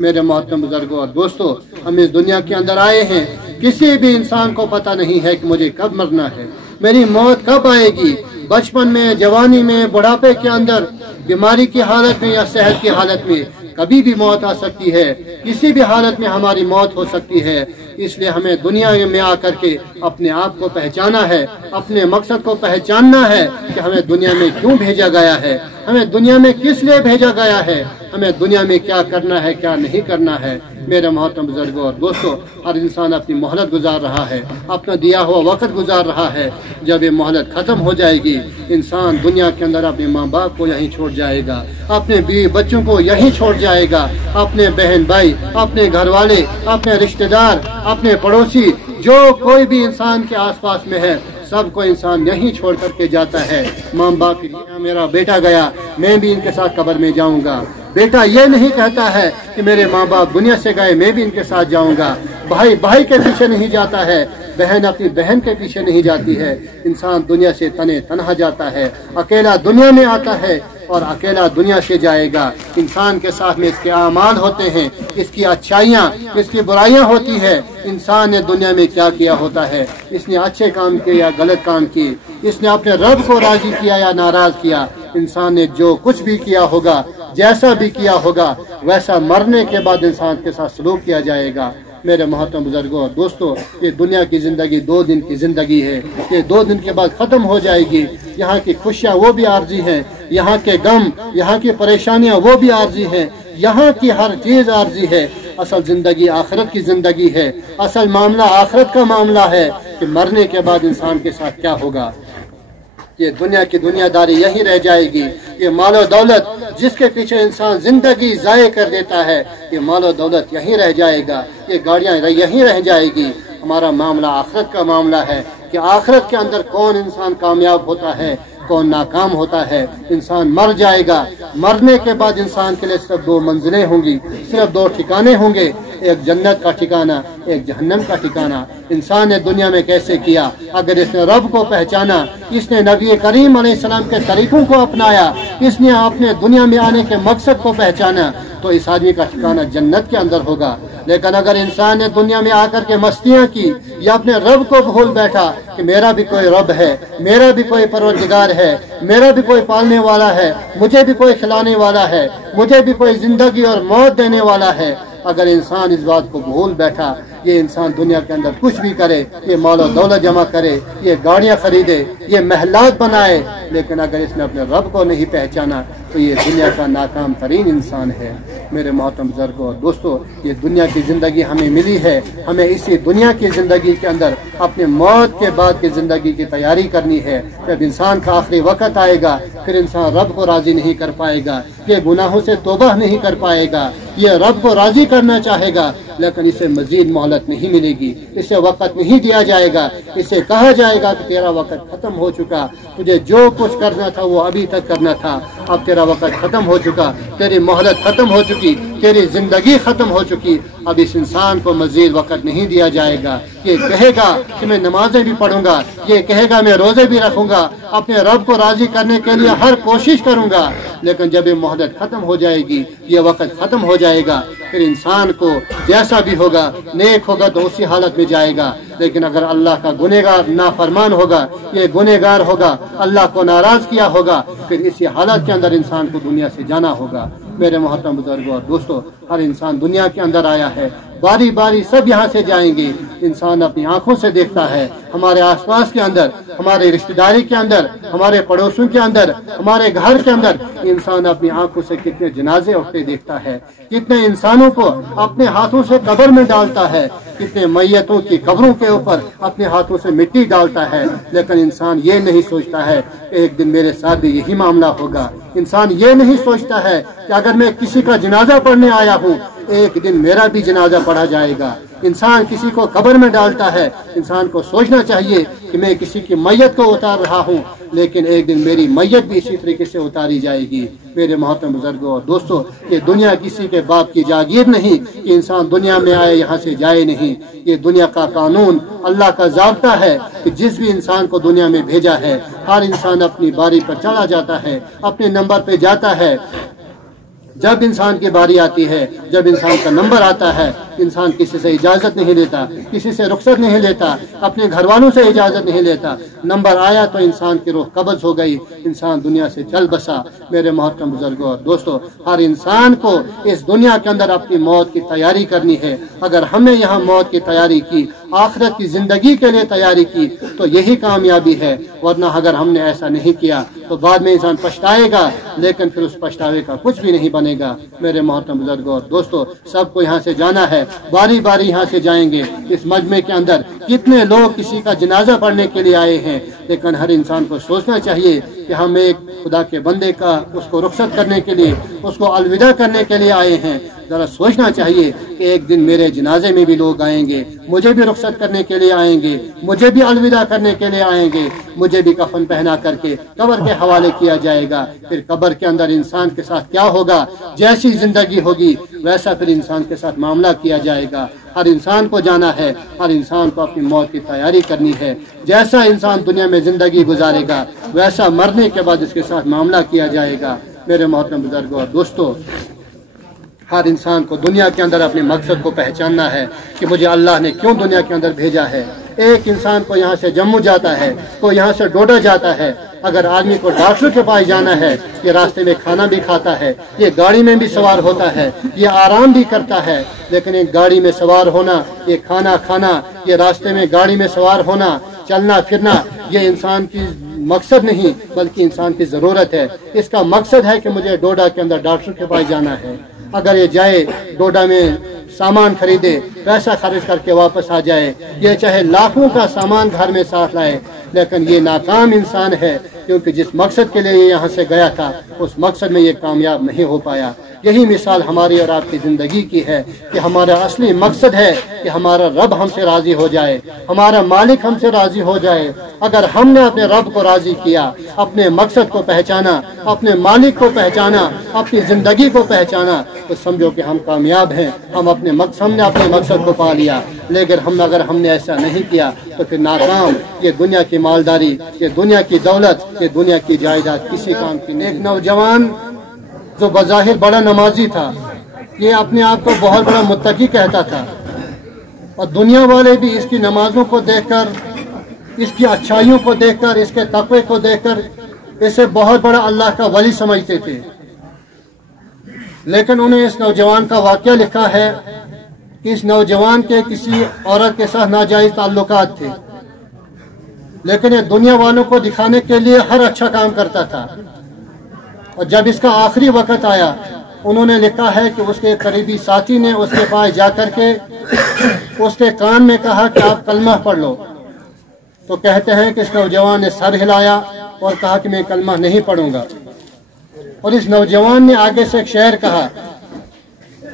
میرے محترم بزرگوں اور دوستوں، ہم اس دنیا کے اندر آئے ہیں، کسی بھی انسان کو پتہ نہیں ہے کہ مجھے کب مرنا ہے، میری موت کب آئے گی۔ بچپن میں، جوانی میں، بڑھاپے کے اندر، بیماری کی حالت میں یا صحت کی حالت میں کبھی بھی موت آ سکتی ہے، کسی بھی حالت میں ہماری موت ہو سکتی ہے۔ اس لیے ہمیں دنیا میں آ کر کے اپنے آپ کو پہچانا ہے، اپنے مقصد کو پہچاننا ہے کہ ہمیں دنیا میں کیوں بھیجا گیا ہے، ہمیں دنیا میں کس لیے بھیجا گیا ہے، ہمیں دنیا میں کیا کرنا ہے، کیا نہیں کرنا ہے۔ میرے محترم بزرگوں اور دوستوں، ہر انسان اپنی مہلت گزار رہا ہے، اپنا دیا ہوا وقت گزار رہا ہے۔ جب یہ مہلت ختم ہو جائے گی، انسان دنیا کے اندر اپنے ماں باپ کو یہیں چھوڑ جائے گا، اپنے بیوی بچوں کو یہیں چھوڑ جائے گا، اپنے بہن بھائی، اپنے گھر والے، اپنے رشتہ دار، اپنے پڑوسی، جو کوئی بھی انسان کے آس پاس میں ہے، سب کو انسان یہیں چھوڑ کر کے جاتا ہے۔ ماں باپ کی میرا بیٹا گیا، میں بھی ان کے ساتھ قبر میں جاؤں گا۔ بیٹا یہ نہیں کہتا ہے کہ میرے ماں باپ دنیا سے گئے، میں بھی ان کے ساتھ جاؤں گا۔ بھائی بھائی کے پیچھے نہیں جاتا ہے، بہن اپنی بہن کے پیچھے نہیں جاتی ہے۔ انسان دنیا سے تنہا جاتا ہے، اکیلا دنیا میں آتا ہے اور اکیلا دنیا سے جائے گا۔ انسان کے ساتھ میں اس کے اعمال ہوتے ہیں، اس کی اچھائیاں، اس کی برائیاں ہوتی ہے۔ انسان نے دنیا میں کیا کیا ہوتا ہے، اس نے اچھے کام کیے یا غلط کام کیے، اس نے اپنے رب کو راضی کیا یا ناراض کیا۔ انسان نے جو کچھ بھی کیا ہوگا، جیسا بھی کیا ہوگا، ویسا مرنے کے بعد انسان کے ساتھ سلوک کیا جائے گا۔ میرے محترم بزرگوں اور دوستوں، یہ دنیا کی زندگی 2 دن کی زندگی ہے، یہ 2 دن کے بعد ختم ہو جائے گی۔ یہاں کی خوشیاں وہ بھی عارضی ہیں، یہاں کے غم، یہاں کی پریشانیاں وہ بھی عارضی ہیں، یہاں کی ہر چیز عارضی ہے۔ اصل زندگی آخرت کی زندگی ہے، اصل معاملہ آخرت کا معاملہ ہے کہ مرنے کے بعد انسان کے ساتھ کیا ہوگا۔ یہ دنیا کی دنیا داری یہی رہ جائے گی۔ یہ مال و دولت جس کے پیچھے انسان زندگی ضائع کر دیتا ہے، یہ مال و دولت یہی رہ جائے گا، یہ گاڑیاں یہی رہ جائے گی۔ ہمارا معاملہ آخرت کا معاملہ ہے کہ آخرت کے اندر کون انسان کامیاب ہوتا ہے، کون ناکام ہوتا ہے۔ انسان مر جائے گا، مرنے کے بعد انسان کے لیے صرف 2 منزلیں ہوں گی، صرف 2 ٹھکانے ہوں گے، ایک جنت کا ٹھکانہ، ایک جہنم کا ٹھکانہ۔ انسان نے دنیا میں کیسے کیا؟ اگر اس نے رب کو پہچانا، اس نے نبی کریم علیہ السلام کے طریقوں کو اپنایا، اس نے اپنے دنیا میں آنے کے مقصد کو پہچانا، تو اس آدمی کا ٹھکانہ جنت کے اندر ہوگا۔ لیکن اگر انسان نے دنیا میں آ کر کے مستیاں کی یا اپنے رب کو بھول بیٹھا کہ میرا بھی کوئی رب ہے، میرا بھی کوئی پروردگار ہے، میرا بھی کوئی پالنے والا ہے، مجھے بھی کوئی کھلانے والا ہے، مجھے بھی کوئی زندگی اور موت دینے والا ہے، اگر انسان اس بات کو بھول بیٹھا، یہ انسان دنیا کے اندر کچھ بھی کرے، یہ مال و دولت جمع کرے، یہ گاڑیاں خریدے، یہ محلات بنائے، لیکن اگر اس نے اپنے رب کو نہیں پہچانا تو یہ دنیا کا ناکام ترین انسان ہے۔ میرے محترم بزرگوں اور دوستوں، یہ دنیا کی زندگی ہمیں ملی ہے، ہمیں اسی دنیا کی زندگی کے اندر اپنے موت کے بعد کی زندگی کی تیاری کرنی ہے۔ جب انسان کا آخری وقت آئے گا، پھر انسان رب کو راضی نہیں کر پائے گا، یہ گناہوں سے توبہ نہیں کر پائے گا، یہ رب کو راضی کرنا چاہے گا، لیکن اسے مزید مہلت نہیں ملے گی، اسے وقت نہیں دیا جائے گا، اسے کہا جائے گا کہ تیرا وقت ختم ہو چکا، تجھے جو کچھ کرنا تھا وہ ابھی تک کرنا تھا، اب تیرا وقت ختم ہو چکا، تیری مہلت ختم ہو چکی، تیری زندگی ختم ہو چکی، اب اس انسان کو مزید وقت نہیں دیا جائے گا۔ یہ کہے گا کہ میں نمازیں بھی پڑھوں گا، یہ کہے گا میں روزے بھی رکھوں گا، اپنے رب کو راضی کرنے کے لیے ہر کوشش کروں گا، لیکن جب یہ مہلت ختم ہو جائے گی، یہ وقت ختم ہو جائے گا، پھر انسان کو جیسا بھی ہوگا، نیک ہوگا تو اسی حالت میں جائے گا، لیکن اگر اللہ کا گنہگار نافرمان ہوگا، یہ گنہگار ہوگا، اللہ کو ناراض کیا ہوگا، پھر اسی حالت کے اندر انسان کو دنیا سے جانا ہوگا۔ میرے محترم بزرگوں اور دوستوں، ہر انسان دنیا کے اندر آیا ہے، باری باری سب یہاں سے جائیں گے۔ انسان اپنی آنکھوں سے دیکھتا ہے، ہمارے آس پاس کے اندر، ہمارے رشتہ داری کے اندر، ہمارے پڑوسوں کے اندر، ہمارے گھر کے اندر، انسان اپنی آنکھوں سے کتنے جنازے اٹھتے دیکھتا ہے، کتنے انسانوں کو اپنے ہاتھوں سے قبر میں ڈالتا ہے، کتنے میتوں کی قبروں کے اوپر اپنے ہاتھوں سے مٹی ڈالتا ہے، لیکن انسان یہ نہیں سوچتا ہے کہ ایک دن میرے ساتھ بھی یہی معاملہ ہوگا۔ انسان یہ نہیں سوچتا ہے کہ اگر میں کسی کا جنازہ پڑھنے آیا ہوں، ایک دن میرا بھی جنازہ پڑھا جائے گا۔ انسان کسی کو قبر میں ڈالتا ہے، انسان کو سوچنا چاہیے کہ میں کسی کی میت کو اتار رہا ہوں، لیکن ایک دن میری میت بھی اسی طریقے سے اتاری جائے گی۔ میرے محترم بزرگوں اور دوستوں، یہ دنیا کسی کے باپ کی جاگیر نہیں کہ انسان دنیا میں آئے یہاں سے جائے نہیں۔ یہ دنیا کا قانون، اللہ کا ضابطہ ہے کہ جس بھی انسان کو دنیا میں بھیجا ہے، ہر انسان اپنی باری پر چلا جاتا ہے، اپنے نمبر پہ جاتا ہے۔ जब इंसान की बारी आती है, जब इंसान का नंबर आता है, इंसान किसी से इजाज़त नहीं लेता, किसी से रुखसत नहीं लेता, अपने घर वालों से इजाज़त नहीं लेता। नंबर आया तो इंसान की रूह कब्ज़ हो गई, इंसान दुनिया से चल बसा। मेरे मोहतरम बुजुर्गों और दोस्तों, हर इंसान को इस दुनिया के अंदर अपनी मौत की तैयारी करनी है। अगर हमने यहाँ मौत की तैयारी की, आखिरत की ज़िंदगी के लिए तैयारी की, तो यही कामयाबी है। वरना अगर हमने ऐसा नहीं किया तो बाद में इंसान पछताएगा, लेकिन फिर उस पछतावे का कुछ भी नहीं बनेगा। मेरे मोहतरम बुजुर्गों और दोस्तों, सबको यहाँ से जाना है, बारी बारी यहाँ से जाएंगे। इस मजमे के अंदर कितने लोग किसी का जनाजा पढ़ने के लिए आए हैं, लेकिन हर इंसान को सोचना चाहिए कि हम एक खुदा के बंदे का उसको रुखसत करने के लिए, उसको अलविदा करने के लिए आए हैं। जरा सोचना चाहिए कि एक दिन मेरे जनाजे में भी लोग आएंगे, मुझे भी रुखसत करने के लिए आएंगे, मुझे भी अलविदा करने के लिए आएंगे, मुझे भी कफन पहना करके कब्र के हवाले किया जाएगा। फिर कब्र के अंदर इंसान के साथ क्या होगा, जैसी जिंदगी होगी वैसा फिर इंसान के साथ मामला किया जाएगा। हर इंसान को जाना है, हर इंसान को अपनी मौत की तैयारी करनी है। जैसा इंसान दुनिया में जिंदगी गुजारेगा वैसा मरने के बाद इसके साथ मामला किया जाएगा। मेरे मोहतरम बुजुर्गों और दोस्तों, हर इंसान को दुनिया के अंदर अपने मकसद को पहचानना है कि मुझे अल्लाह ने क्यों दुनिया के अंदर भेजा है। एक इंसान को यहाँ से जम्मू जाता है, कोई यहाँ से डोडा जाता है। अगर आदमी को डॉक्टर के पास जाना है, ये रास्ते में खाना भी खाता है, ये गाड़ी में भी सवार होता है, ये आराम भी करता है, लेकिन एक गाड़ी में सवार होना, ये खाना खाना, ये रास्ते में गाड़ी में सवार होना, चलना फिरना, ये इंसान की मकसद नहीं बल्कि इंसान की ज़रूरत है। इसका मकसद है कि मुझे डोडा के अंदर डॉक्टर के पास जाना है। अगर ये जाए डोडा में सामान खरीदे, पैसा खर्च करके वापस आ जाए, ये चाहे लाखों का सामान घर में साथ लाए, लेकिन ये नाकाम इंसान है, क्योंकि जिस मकसद के लिए ये यहाँ से गया था उस मकसद में ये कामयाब नहीं हो पाया। यही मिसाल हमारी और आपकी ज़िंदगी की है कि हमारा असली मकसद है कि हमारा रब हमसे राज़ी हो जाए, हमारा मालिक हमसे राज़ी हो जाए। अगर हमने अपने रब को राज़ी किया, अपने मकसद को पहचाना, अपने मालिक को पहचाना, अपनी ज़िंदगी को पहचाना, तो समझो कि हम कामयाब हैं, हमने अपने मकसद को पा लिया। लेकिन अगर हमने ऐसा नहीं किया तो फिर नाकाम, ये दुनिया की मालदारी, ये दुनिया की दौलत, ये दुनिया की जायदाद किसी काम की नहीं। एक नौजवान जो बज़ाहिर बड़ा नमाजी था, ये अपने आप को बहुत बड़ा मुत्तकी कहता था, और दुनिया वाले भी इसकी नमाजों को देखकर, इसकी अच्छाइयों को देखकर, इसके तक़वे को देखकर इसे बहुत बड़ा अल्लाह का वली समझते थे। लेकिन उन्हें इस नौजवान का वाक़या लिखा है कि इस नौजवान के किसी औरत के साथ नाजायज़ ताल्लुकात थे, लेकिन ये दुनिया वालों को दिखाने के लिए हर अच्छा काम करता था। और जब इसका आखिरी वक्त आया, उन्होंने लिखा है कि उसके करीबी साथी ने उसके पास जाकर के उसके कान में कहा कि आप कलमा पढ़ लो। तो कहते हैं कि इस नौजवान ने सर हिलाया और कहा कि मैं कलमा नहीं पढ़ूंगा। और इस नौजवान ने आगे से एक शेर कहा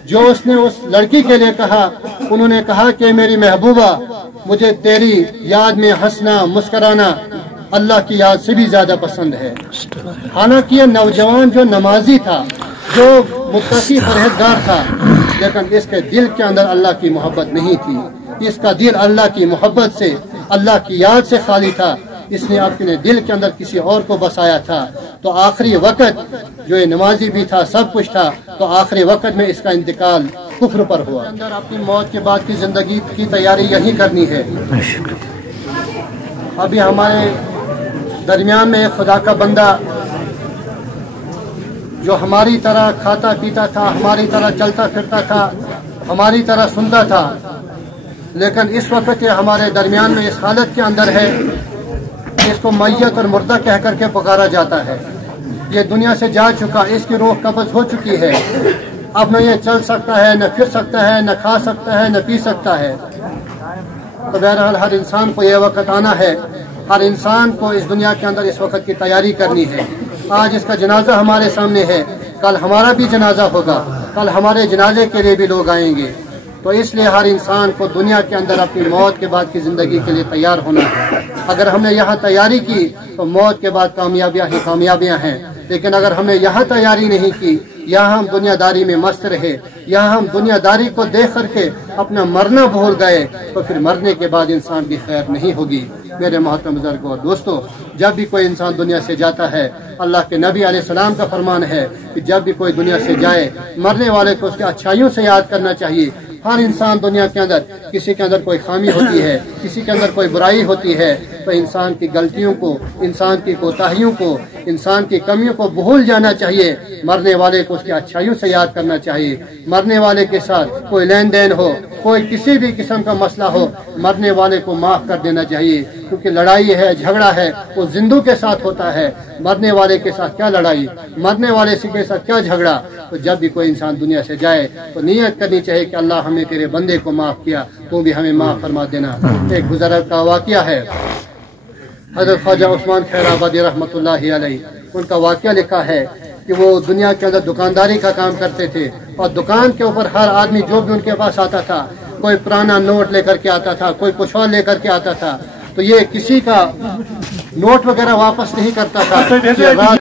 जो उसने उस लड़की के लिए कहा। उन्होंने कहा कि मेरी महबूबा, मुझे तेरी याद में हंसना मुस्कराना अल्लाह की याद से भी ज्यादा पसंद है। हालांकि यह नौजवान जो नमाजी था, जो मुत्तकी परहेजगार था, लेकिन इसके दिल के अंदर अल्लाह की मोहब्बत नहीं थी। इसका दिल अल्लाह की मोहब्बत से, अल्लाह की याद से खाली था। इसने अपने दिल के अंदर किसी और को बसाया था। तो आखिरी वक्त जो ये नमाजी भी था, सब कुछ था, तो आखिरी वक्त में इसका इंतकाल कुफ्र पर हुआ। अंदर अपनी मौत के बाद की जिंदगी की तैयारी यही करनी है। अभी हमारे दरमियान में एक खुदा का बंदा जो हमारी तरह खाता पीता था, हमारी तरह चलता फिरता था, हमारी तरह सुनता था, लेकिन इस वक्त ये हमारे दरमियान में इस हालत के अंदर है, इसको मैयत और मुर्दा कह करके पुकारा जाता है। ये दुनिया से जा चुका, इसकी रूह कब्ज़ हो चुकी है। अब न ये चल सकता है, न फिर सकता है, न खा सकता है, न पी सकता है। तो बहरहाल हर इंसान को यह वक्त आना है, हर इंसान को इस दुनिया के अंदर इस वक्त की तैयारी करनी है। आज इसका जनाजा हमारे सामने है, कल हमारा भी जनाजा होगा, कल हमारे जनाजे के लिए भी लोग आएंगे। तो इसलिए हर इंसान को दुनिया के अंदर अपनी मौत के बाद की ज़िंदगी के लिए तैयार होना है। अगर हमने यहाँ तैयारी की तो मौत के बाद कामयाबियाँ ही कामयाबियाँ हैं। लेकिन अगर हमने यहाँ तैयारी नहीं की, यहाँ हम दुनियादारी में मस्त रहे, यहाँ हम दुनियादारी को देख करके अपना मरना भूल गए, तो फिर मरने के बाद इंसान की खैर नहीं होगी। میرے मोहतरम बुजुर्ग और दोस्तों, जब भी कोई इंसान दुनिया से जाता है, अल्लाह के नबी अलैहिस्सलाम का फरमान है कि जब भी कोई दुनिया से जाए, मरने वाले को उसकी अच्छाइयों से याद करना चाहिए। हर इंसान दुनिया के अंदर किसी के अंदर कोई खामी होती है, किसी के अंदर कोई बुराई होती है, तो इंसान की गलतियों को, इंसान की कोताहियों को, इंसान की कमियों को भूल जाना चाहिए। मरने वाले को उसकी अच्छाइयों से याद करना चाहिए। मरने वाले के साथ कोई लेन देन हो, कोई किसी भी किस्म का मसला हो, मरने वाले को माफ कर देना चाहिए, क्योंकि लड़ाई है, झगड़ा है, वो जिंदों के साथ होता है। मरने वाले के साथ क्या लड़ाई, मरने वाले के साथ क्या झगड़ा। तो जब भी कोई इंसान दुनिया से जाए तो नियत करनी चाहिए कि अल्लाह हमने तेरे बंदे को माफ किया, तू भी हमें माफ फरमा देना। एक बुजुर्ग का वाकया है, हजरत ख्वाजा उस्मान खैराबादी रहमतुल्लाहि अलैहि, उनका वाकया लिखा है कि वो दुनिया के अंदर दुकानदारी का काम करते थे और दुकान के ऊपर हर आदमी जो भी उनके पास आता था, कोई पुराना नोट लेकर के आता था, कोई कुछ और लेकर के आता था, तो ये किसी का नोट वगैरह वापस नहीं करता था।